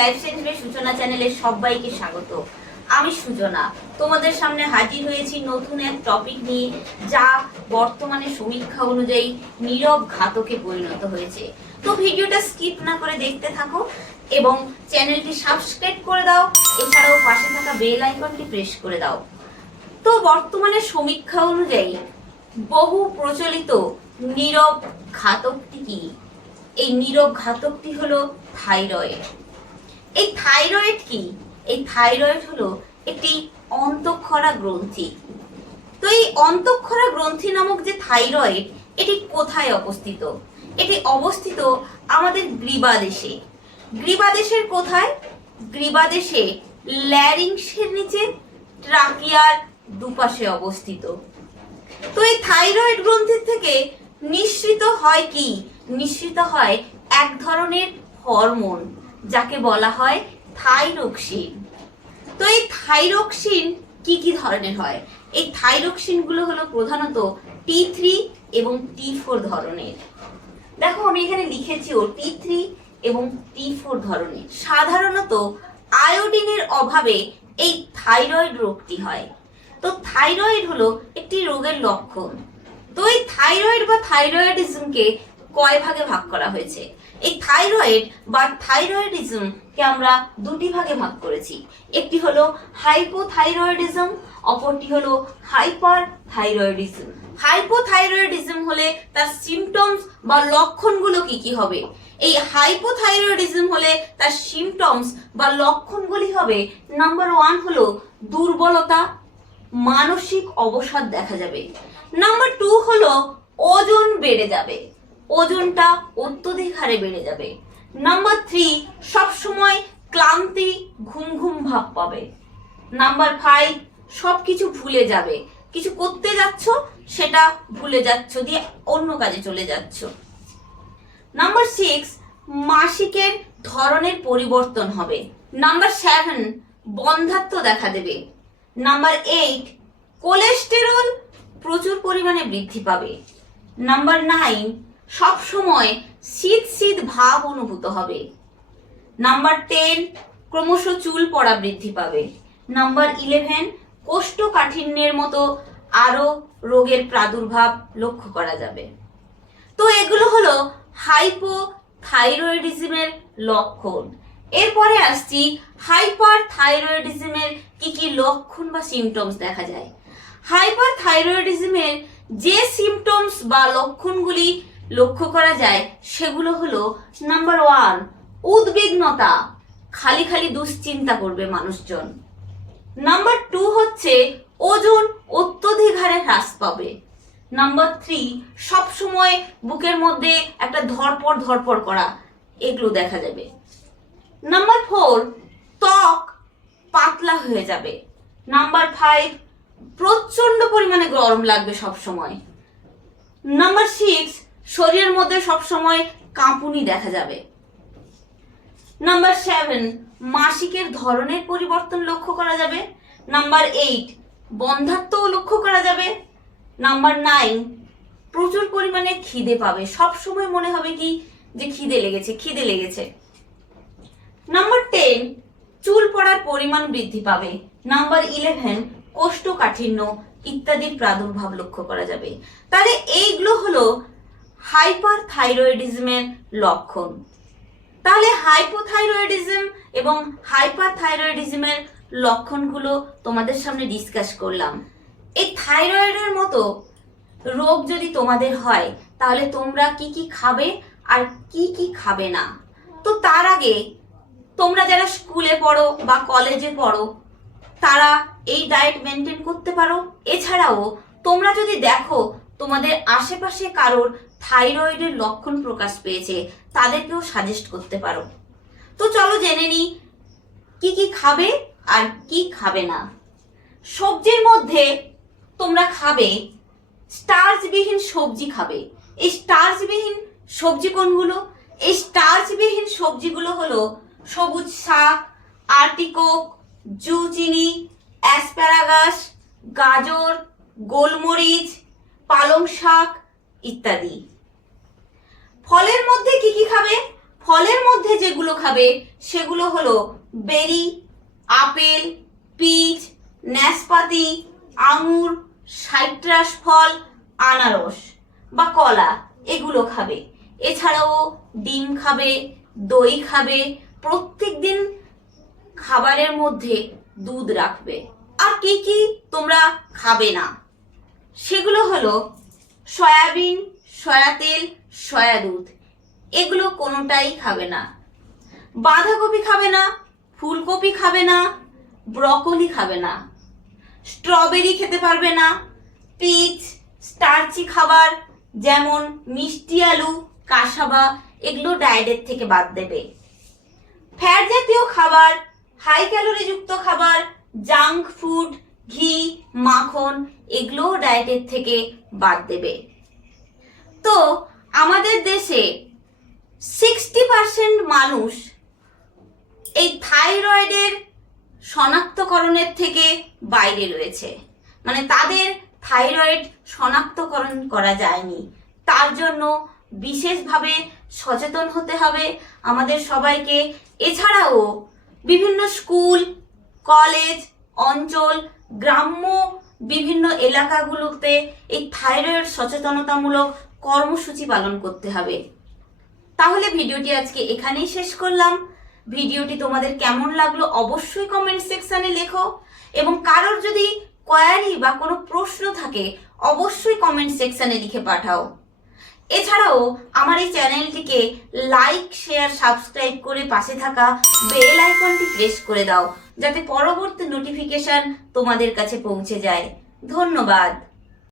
Life science by সূচনা চ্যানেলে সবাইকে স্বাগত। আমি সূচনা তোমাদের সামনে হাজির হয়েছি নতুন এক টপিক নিয়ে, যা বর্তমানে সমীক্ষা অনুযায়ী নীরব ঘাতকে পরিণত হয়েছে। তো ভিডিওটা স্কিপ না করে দেখতে থাকো এবং চ্যানেলটি সাবস্ক্রাইব করে দাও, এছাড়াও পাশে থাকা বেল আইকনটি প্রেস করে দাও। তো বর্তমানে সমীক্ষা অনুযায়ী বহু প্রচলিত নীরব ঘাতকটি কি? এই নীরব ঘাতকটি হলো থাইরয়েড। এই থাইরয়েড কি? এই থাইরয়েড হলো একটি অন্তঃক্ষরা গ্রন্থি। তো এই অন্তঃক্ষরা গ্রন্থি নামক যে থাইরয়েড, এটি কোথায় অবস্থিত? এটি অবস্থিত আমাদের গ্রীবাদেশে। গ্রীবাদেশের কোথায়? গ্রীবাদেশে ল্যারিংসের নিচে ট্রাকিয়ার দুপাশে অবস্থিত। তো এই থাইরয়েড গ্রন্থির থেকে নিঃসৃত হয় কি? নিঃসৃত হয় এক ধরনের হরমোন, যাকে বলা হয় থাইরক্সিন। তো এই থাইরক্সিন কি কি ধরনের হয়? এই থাইরক্সিন গুলো হলো প্রধানত T3 এবং T4 ধরনের। দেখো আমি এখানে লিখেছিও T3 এবং T4 ধরনের। সাধারণত আয়োডিনের অভাবে এই থাইরয়েড রোগটি হয়। তো থাইরয়েড হলো একটি রোগের লক্ষণ। তো এই থাইরয়েড বা থাইরয়েডিজমকে কয় ভাগে ভাগ করা হয়েছে? এই থাইরয়েড বা থাইরয়েডিজমকে আমরা দুটি ভাগে ভাগ করেছি। একটি হলো হাইপোথাইরয়েডিজম, অপরটি হলো হাইপার থাইরয়েডিজম। হাইপোথাইরয়েডিজম হলে তার সিমটমস বা লক্ষণগুলো কি কি হবে? এই হাইপোথাইরয়েডিজম হলে তার সিমটমস বা লক্ষণগুলি হবে, নাম্বার 1 হলো দুর্বলতা, মানসিক অবসাদ দেখা যাবে। নাম্বার 2 হলো ওজন বেড়ে যাবে, ওজনটা অত্যধিক হারে বেড়ে যাবে। নাম্বার 3 সবসময় ক্লান্তি, ঘুম ঘুম ভাব পাবে। নাম্বার 5 সবকিছু ভুলে যাবে, কিছু করতে যাচ্ছ সেটা ভুলে যাচ্ছ, দিয়ে অন্য কাজে চলে যাচ্ছ। নাম্বার 6 মাসিকের ধরনের পরিবর্তন হবে। নাম্বার 7 বন্ধ্যাত্ব দেখা দেবে। নাম্বার 8 কোলেস্টেরল প্রচুর পরিমাণে বৃদ্ধি পাবে। নাম্বার 9 সব সময় শীত শীত ভাব অনুভূত হবে। নাম্বার 10 ক্রমশ চুল পড়া বৃদ্ধি পাবে। নাম্বার 11 কোষ্ঠকাঠিন্যের মতো আরো রোগের প্রাদুর্ভাব লক্ষ্য করা যাবে। তো এগুলো হলো হাইপোথাইরয়েডিজমের লক্ষণ। এরপরে আসছি হাইপার থাইরয়েডিজমের কি কি লক্ষণ বা সিমটমস দেখা যায়। হাইপার থাইরয়েডিজমের যে সিমটমস বা লক্ষণগুলি লক্ষ্য করা যায় সেগুলো হলো, নাম্বার 1 উদ্বিগ্নতা, খালি খালি দুশ্চিন্তা করবে মানুষজন। নাম্বার 2 হচ্ছে ওজন অত্যধিক হারে হ্রাস পাবে। নাম্বার 3 সব সময় বুকের মধ্যে একটা ধরপড় করা, এগুলো দেখা যাবে। নাম্বার 4 ত্বক পাতলা হয়ে যাবে। নাম্বার 5 প্রচন্ড পরিমাণে গরম লাগবে সব সময়। নাম্বার 6 শরীরের মধ্যে সব সময় কাঁপুনি দেখা যাবে। নাম্বার 7 মাসিকের ধরনের পরিবর্তন লক্ষ্য করা যাবে। নাম্বার 8 বন্ধ্যাত্বও লক্ষ্য করা যাবে। নাম্বার 9 প্রচুর পরিমাণে খিদে পাবে, সব সময় মনে হবে কি যে খিদে লেগেছে। নাম্বার 10 চুল পড়ার পরিমাণ বৃদ্ধি পাবে। নাম্বার 11 কোষ্ঠকাঠিন্য ইত্যাদির প্রাদুর্ভাব লক্ষ্য করা যাবে। তাহলে এইগুলো হলো হাইপার থাইরয়েডিজমের লক্ষণ। তাহলে হাইপোথাইরয়েডিজম এবং হাইপার থাইরয়েডিজমের লক্ষণগুলো তোমাদের সামনে ডিসকাস করলাম। এই থাইরয়েডের মতো রোগ যদি তোমাদের হয়, তাহলে তোমরা কি কি খাবে আর কি কি খাবে না। তো তার আগে তোমরা যারা স্কুলে পড়ো বা কলেজে পড়ো, তারা এই ডায়েট মেনটেন করতে পারো। এছাড়াও তোমরা যদি দেখো তোমাদের আশেপাশে কারোর থাইরয়েডের লক্ষণ প্রকাশ পেয়েছে, তাদেরকেও সাজেস্ট করতে পারো। তো চলো জেনে নিই কি কি খাবে আর কি খাবে না। সবজির মধ্যে তোমরা খাবে স্টার্চবিহীন সবজি খাবে। এই স্টার্চবিহীন সবজি কোনগুলো? এই স্টার্চবিহীন সবজিগুলো হলো সবুজ শাক, আর্টিকক, জুচিনি, অ্যাসপ্যারাগাস, গাজর, গোলমরিচ, পালং শাক ইত্যাদি। ফলের মধ্যে কি কি খাবে? ফলের মধ্যে যেগুলো খাবে সেগুলো হলো বেরি, আপেল, পিচ, নাশপাতি, আঙুর, সাইট্রাস ফল, আনারস বা কলা এগুলো খাবে। এছাড়াও ডিম খাবে, দই খাবে, প্রত্যেকদিন খাবারের মধ্যে দুধ রাখবে। আর কি কি তোমরা খাবে না সেগুলো হলো সয়াবিন, সয়া তেল, সয়া দুধ, এগুলো কোনোটাই খাবে না। বাঁধাকপি খাবে না, ফুলকপি খাবে না, ব্রকলি খাবে না, স্ট্রবেরি খেতে পারবে না, পিচ, স্টার্চি খাবার যেমন মিষ্টি আলু, কাসাবা এগুলো ডায়েটের থেকে বাদ দেবে। ফ্যাট জাতীয় খাবার, হাই ক্যালোরি যুক্ত খাবার, জাঙ্ক ফুড, ঘি, মাখন এগুলো ডায়েটের থেকে বাদ দেবে। তো আমাদের দেশে 60% মানুষ এই থাইরয়েডের শনাক্তকরণের থেকে বাইরে রয়েছে, মানে তাদের থাইরয়েড শনাক্তকরণ করা যায়নি। তার জন্য বিশেষভাবে সচেতন হতে হবে আমাদের সবাইকে। এছাড়াও বিভিন্ন স্কুল, কলেজ, অঞ্চল, গ্রাম্য বিভিন্ন এলাকাগুলোতে এই থাইরয়েড সচেতনতামূলক কর্মসূচি পালন করতে হবে। তাহলে ভিডিওটি আজকে এখানেই শেষ করলাম। ভিডিওটি তোমাদের কেমন লাগলো অবশ্যই কমেন্ট সেকশনে লেখো, এবং কারোর যদি কোয়ারি বা কোনো প্রশ্ন থাকে অবশ্যই কমেন্ট সেকশনে লিখে পাঠাও। এছাড়াও আমার এই চ্যানেলটিকে লাইক, শেয়ার, সাবস্ক্রাইব করে পাশে থাকা বেল আইকনটি প্রেস করে দাও, যাতে পরবর্তী নোটিফিকেশন তোমাদের কাছে পৌঁছে যায়। ধন্যবাদ।